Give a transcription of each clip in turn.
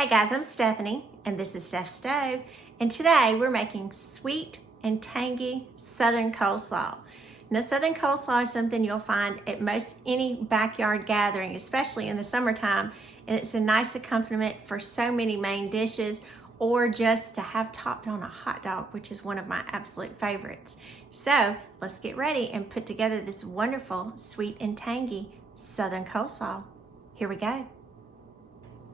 Hey guys, I'm Stephanie and this is Steph's Stove, and today we're making sweet and tangy Southern Coleslaw. Now, Southern Coleslaw is something you'll find at most any backyard gathering, especially in the summertime, and it's a nice accompaniment for so many main dishes or just to have topped on a hot dog, which is one of my absolute favorites. So let's get ready and put together this wonderful sweet and tangy Southern Coleslaw. Here we go.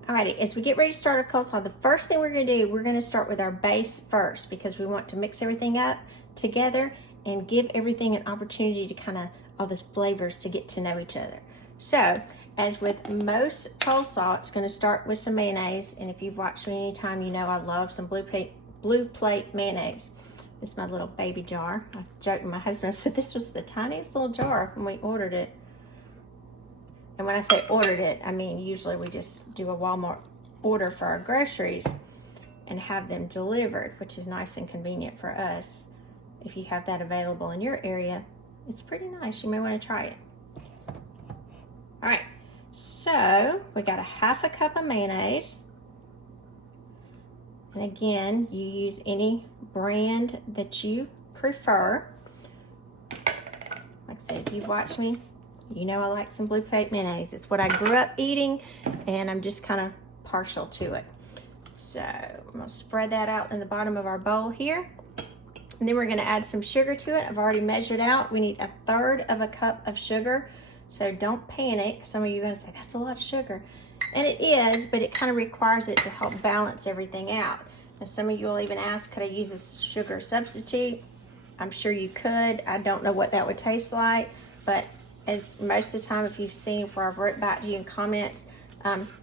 Alrighty, as we get ready to start our coleslaw, the first thing we're going to do, we're going to start with our base first because we want to mix everything up together and give everything an opportunity to kind of, all those flavors to get to know each other. So, as with most coleslaw, it's going to start with some mayonnaise, and if you've watched me anytime, you know I love some blue plate mayonnaise. This is my little baby jar. I joked with my husband, I said this was the tiniest little jar when we ordered it. And when I say ordered it, I mean usually we just do a Walmart order for our groceries and have them delivered, which is nice and convenient for us. If you have that available in your area, it's pretty nice. You may want to try it. All right, so we got a half a cup of mayonnaise. And again, you use any brand that you prefer. Like I said, if you've watched me, you know I like some blue plate mayonnaise. It's what I grew up eating, and I'm just kind of partial to it. So I'm going to spread that out in the bottom of our bowl here. And then we're going to add some sugar to it. I've already measured out. We need 1/3 of a cup of sugar. So don't panic. Some of you are going to say, that's a lot of sugar. And it is, but it kind of requires it to help balance everything out. And some of you will even ask, could I use a sugar substitute? I'm sure you could. I don't know what that would taste like, but as most of the time, if you've seen where I've wrote back to you in comments,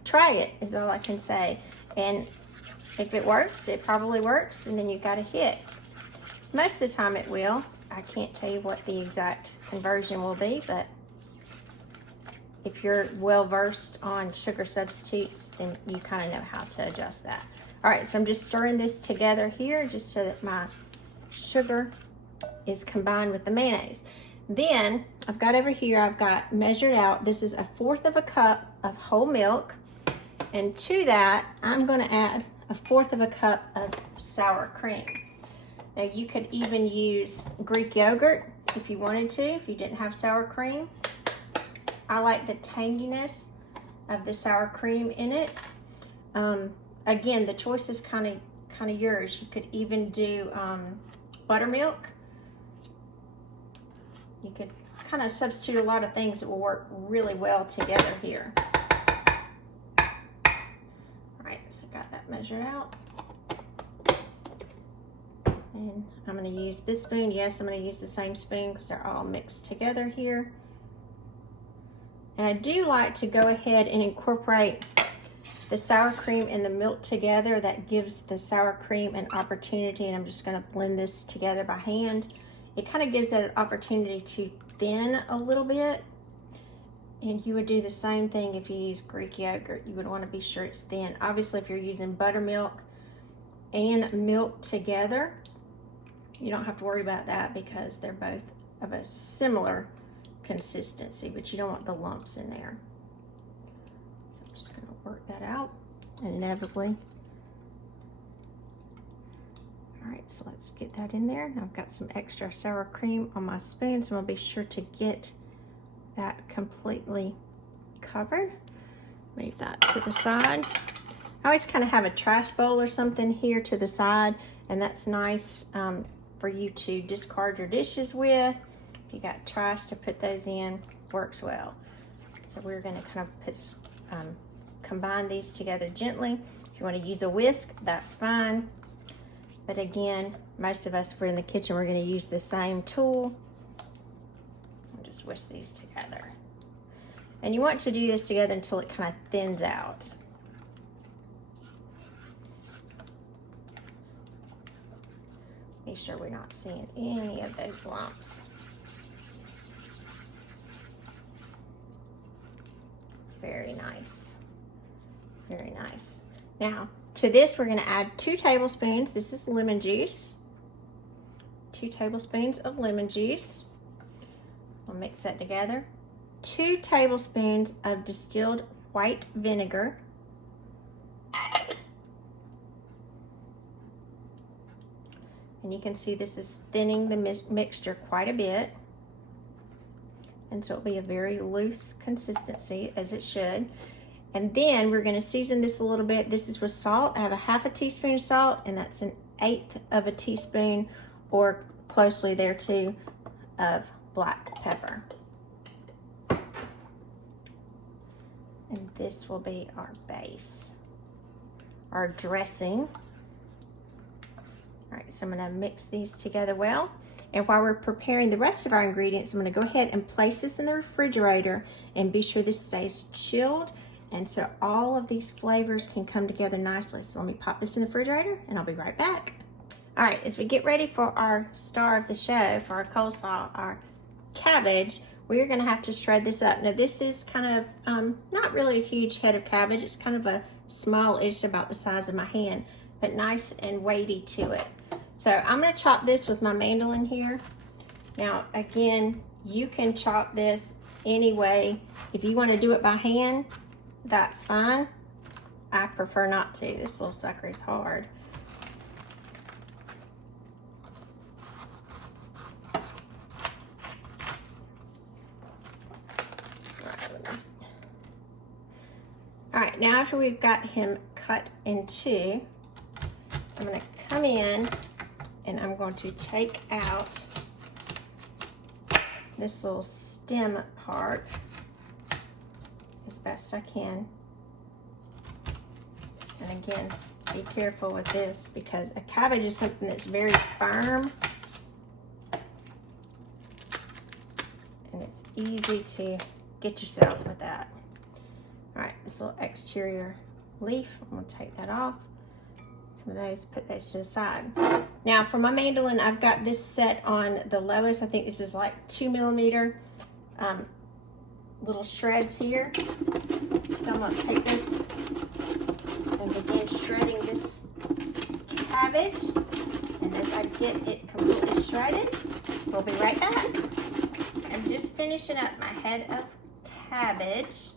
try it is all I can say. And if it works, it probably works, and then you've got a hit. Most of the time it will. I can't tell you what the exact conversion will be, but if you're well versed on sugar substitutes, then you kind of know how to adjust that. All right, so I'm just stirring this together here just so that my sugar is combined with the mayonnaise. Then I've got over here, I've got measured out, this is 1/4 of a cup of whole milk. And to that, I'm gonna add 1/4 of a cup of sour cream. Now you could even use Greek yogurt if you wanted to, if you didn't have sour cream. I like the tanginess of the sour cream in it. Again, the choice is kind of yours. You could even do buttermilk. You could kind of substitute a lot of things that will work really well together here. All right, so got that measured out. And I'm going to use this spoon. Yes, I'm going to use the same spoon because they're all mixed together here. And I do like to go ahead and incorporate the sour cream and the milk together. That gives the sour cream an opportunity, and I'm just going to blend this together by hand. It kind of gives that an opportunity to thin a little bit. And you would do the same thing if you use Greek yogurt. You would want to be sure it's thin. Obviously, if you're using buttermilk and milk together, you don't have to worry about that because they're both of a similar consistency, but you don't want the lumps in there. So I'm just going to work that out, and inevitably. All right, so let's get that in there. Now I've got some extra sour cream on my spoon, so I'm gonna be sure to get that completely covered. Move that to the side. I always kind of have a trash bowl or something here to the side, and that's nice for you to discard your dishes with. If you got trash to put those in, works well. So we're gonna kind of put, combine these together gently. If you wanna use a whisk, that's fine. But again, most of us, if we're in the kitchen, we're going to use the same tool. I'll just whisk these together. And you want to do this together until it kind of thins out. Make sure we're not seeing any of those lumps. Very nice. Very nice. Now, to this, we're going to add 2 tablespoons. This is lemon juice. 2 tablespoons of lemon juice. We'll mix that together. 2 tablespoons of distilled white vinegar. And you can see this is thinning the mixture quite a bit. And so it'll be a very loose consistency, as it should. And then we're gonna season this a little bit. This is with salt. I have a half a teaspoon of salt, and that's an 1/8 of a teaspoon, or closely there too, of black pepper. And this will be our base, our dressing. All right, so I'm gonna mix these together well. And while we're preparing the rest of our ingredients, I'm gonna go ahead and place this in the refrigerator and be sure this stays chilled, and so all of these flavors can come together nicely. So let me pop this in the refrigerator and I'll be right back. All right, as we get ready for our star of the show, for our coleslaw, our cabbage, we're gonna have to shred this up. Now this is kind of, not really a huge head of cabbage. It's kind of a small-ish, about the size of my hand, but nice and weighty to it. So I'm gonna chop this with my mandolin here. Now, again, you can chop this any way. If you wanna do it by hand, that's fine. I prefer not to. This little sucker is hard. All right, now after we've got him cut in two, I'm gonna come in and I'm going to take out this little stem part as best I can. And again, be careful with this because a cabbage is something that's very firm. And it's easy to get yourself with that. All right, this little exterior leaf, I'm gonna take that off. Some of those, put those to the side. Now for my mandolin, I've got this set on the lowest. I think this is like 2 millimeter little shreds here. So I'm gonna take this and begin shredding this cabbage. And as I get it completely shredded, we'll be right back. I'm just finishing up my head of cabbage.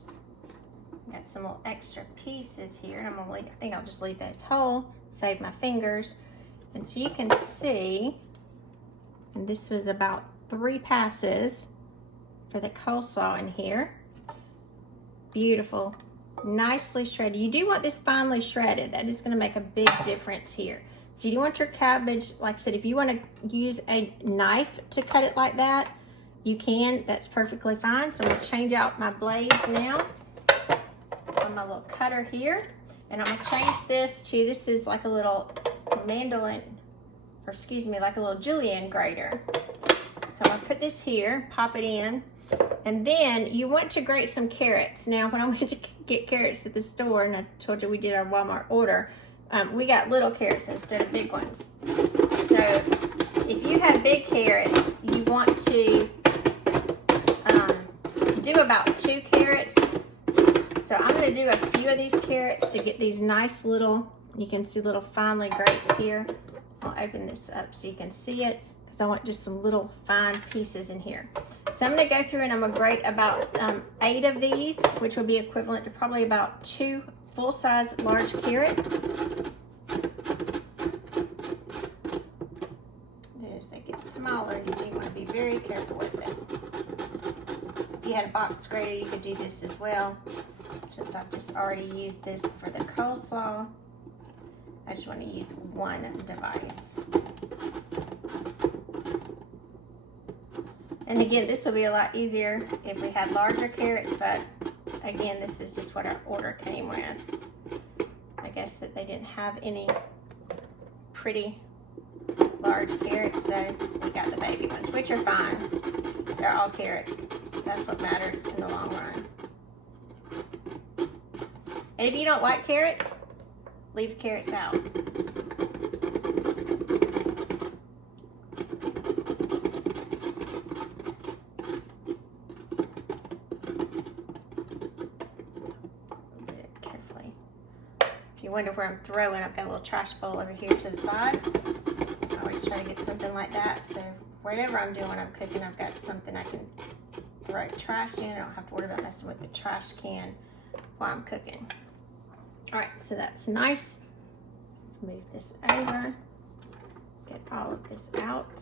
Got some little extra pieces here. I'm gonna leave, I think I'll just leave those whole, save my fingers. And so you can see, and this was about 3 passes for the coleslaw in here. Beautiful, nicely shredded. You do want this finely shredded. That is gonna make a big difference here. So you do want your cabbage, like I said, if you wanna use a knife to cut it like that, you can, that's perfectly fine. So I'm gonna change out my blades now. On my little cutter here, and I'm gonna change this to, this is like a little mandolin, or excuse me, like a little julienne grater. So I'm gonna put this here, pop it in, and then you want to grate some carrots. Now when I went to get carrots at the store, and I told you we did our Walmart order, we got little carrots instead of big ones. So if you have big carrots, you want to do about 2 carrots. So I'm gonna do a few of these carrots to get these nice little, you can see little finely grates here. I'll open this up so you can see it, because I want just some little fine pieces in here. So I'm gonna go through and I'm gonna grate about 8 of these, which will be equivalent to probably about 2 full-size large carrots. Then as they get smaller, you want to be very careful with it. If you had a box grater, you could do this as well. Since I've just already used this for the coleslaw, I just want to use one device. And again, this will be a lot easier if we had larger carrots, but again, this is just what our order came with. I guess that they didn't have any pretty large carrots, so we got the baby ones, which are fine. They're all carrots. That's what matters in the long run. And if you don't like carrots, leave the carrots out. Carefully. If you wonder where I'm throwing, I've got a little trash bowl over here to the side. I always try to get something like that, so whatever I'm doing when I'm cooking, I've got something I can throw trash in. I don't have to worry about messing with the trash can while I'm cooking. All right, so that's nice. Let's move this over. Get all of this out.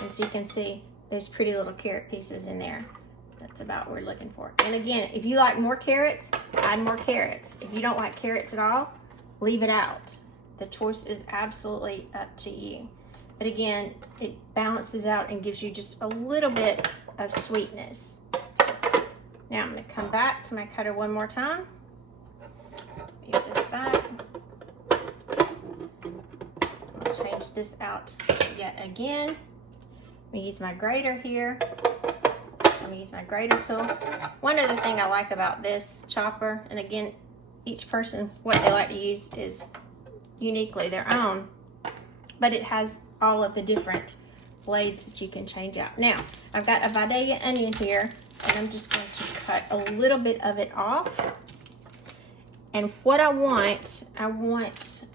And so you can see there's pretty little carrot pieces in there. That's about what we're looking for. And again, if you like more carrots, add more carrots. If you don't like carrots at all, leave it out. The choice is absolutely up to you. But again, it balances out and gives you just a little bit of sweetness. Now I'm going to come back to my cutter one more time. Move this back. I'll change this out yet again. I'm going to use my grater here. I'm going to use my grater tool. One other thing I like about this chopper, and again, each person, what they like to use is uniquely their own, but it has all of the different blades that you can change out. Now, I've got a Vidalia onion here, and I'm just going to cut a little bit of it off. And what I want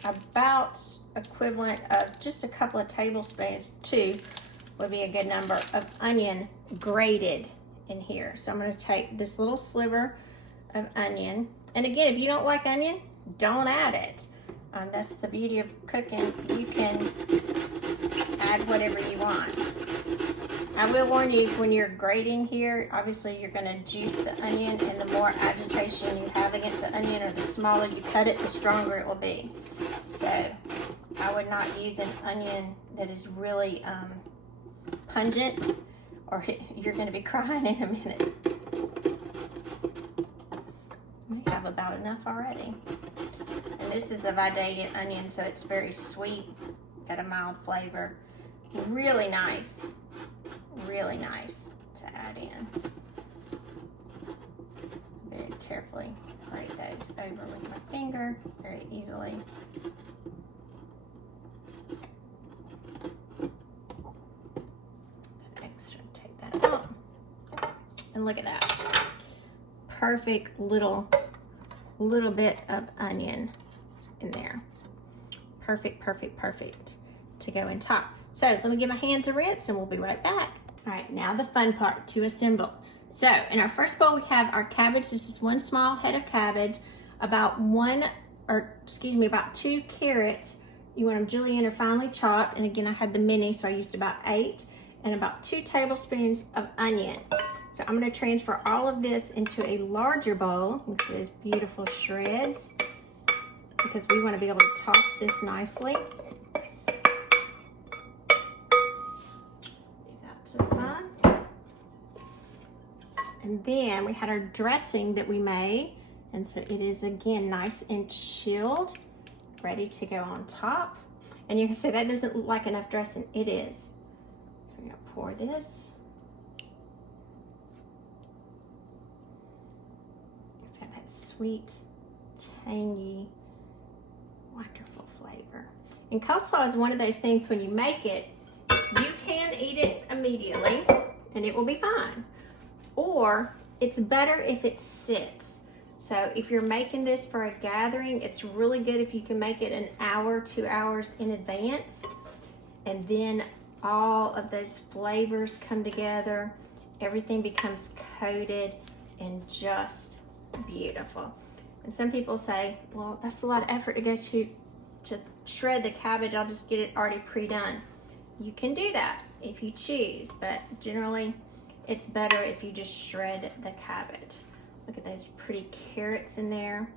about equivalent of just a couple of tablespoons, 2 would be a good number, of onion grated in here. So I'm going to take this little sliver of onion. And again, if you don't like onion, don't add it. That's the beauty of cooking. You can add whatever you want. I will warn you, when you're grating here, obviously you're going to juice the onion, and the more agitation you have against the onion, or the smaller you cut it, the stronger it will be. So I would not use an onion that is really pungent, or you're going to be crying in a minute. I have about enough already. And this is a Vidalia onion, so it's very sweet, got a mild flavor. Really nice to add in. Very carefully grate those over with my finger very easily. Extra, take that out. And look at that. Perfect little bit of onion in there. Perfect to go in top. So let me give my hands a rinse and we'll be right back. All right, now the fun part, to assemble. So in our first bowl, we have our cabbage. This is 1 small head of cabbage, about 2 carrots. You want them julienne or finely chopped. And again, I had the mini, so I used about 8, and about 2 tablespoons of onion. So I'm going to transfer all of this into a larger bowl. You can see those beautiful shreds, because we want to be able to toss this nicely. To the side. And then we had our dressing that we made, and so it is again nice and chilled, ready to go on top. And you can say that doesn't look like enough dressing. It is. So we're gonna pour this. It's got that sweet, tangy, wonderful flavor. And coleslaw is one of those things, when you make it, you can eat it immediately and it will be fine. Or it's better if it sits. So if you're making this for a gathering, it's really good if you can make it an hour, 2 hours in advance. And then all of those flavors come together. Everything becomes coated and just beautiful. And some people say, well, that's a lot of effort to go to shred the cabbage. I'll just get it already pre-done. You can do that if you choose, but generally it's better if you just shred the cabbage. Look at those pretty carrots in there,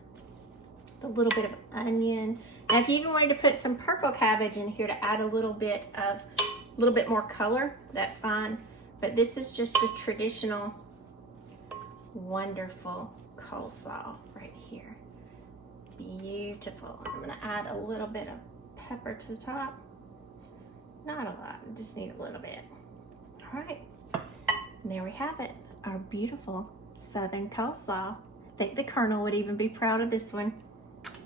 the little bit of onion. Now if you even wanted to put some purple cabbage in here to add a little bit more color, that's fine. But this is just a traditional, wonderful coleslaw right here. Beautiful. I'm gonna add a little bit of pepper to the top. Not a lot, I just need a little bit. All right, and there we have it, our beautiful Southern coleslaw. I think the Colonel would even be proud of this one.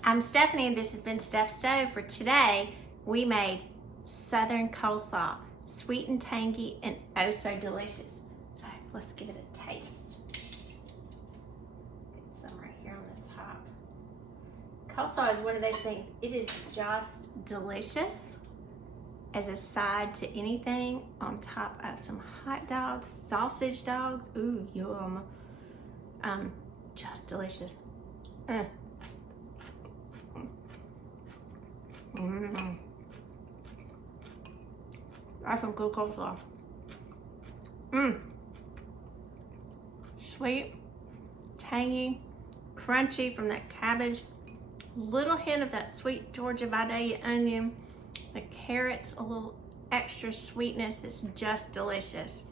I'm Stephanie, and this has been Steph's Stove. For today, we made Southern coleslaw, sweet and tangy and oh so delicious. So let's give it a taste. Get some right here on the top. Coleslaw is one of those things, it is just delicious as a side to anything, on top of some hot dogs, sausage dogs. Ooh, yum. Just delicious. That's some good coleslaw. Sweet, tangy, crunchy from that cabbage. Little hint of that sweet Georgia Vidalia onion. The carrots, a little extra sweetness that's just delicious.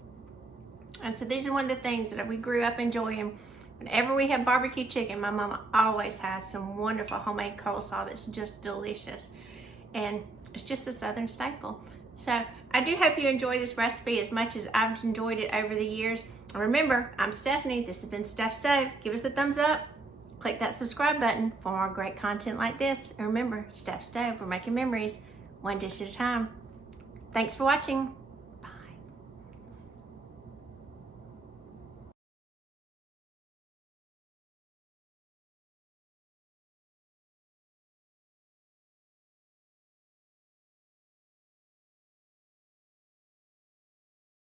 And so these are one of the things that we grew up enjoying. Whenever we have barbecue chicken, my mama always has some wonderful homemade coleslaw that's just delicious. And it's just a Southern staple. So I do hope you enjoy this recipe as much as I've enjoyed it over the years. And remember, I'm Stephanie. This has been Steph Stove. Give us a thumbs up. Click that subscribe button for more great content like this. And remember, Steph Stove, we're making memories one dish at a time. Thanks for watching.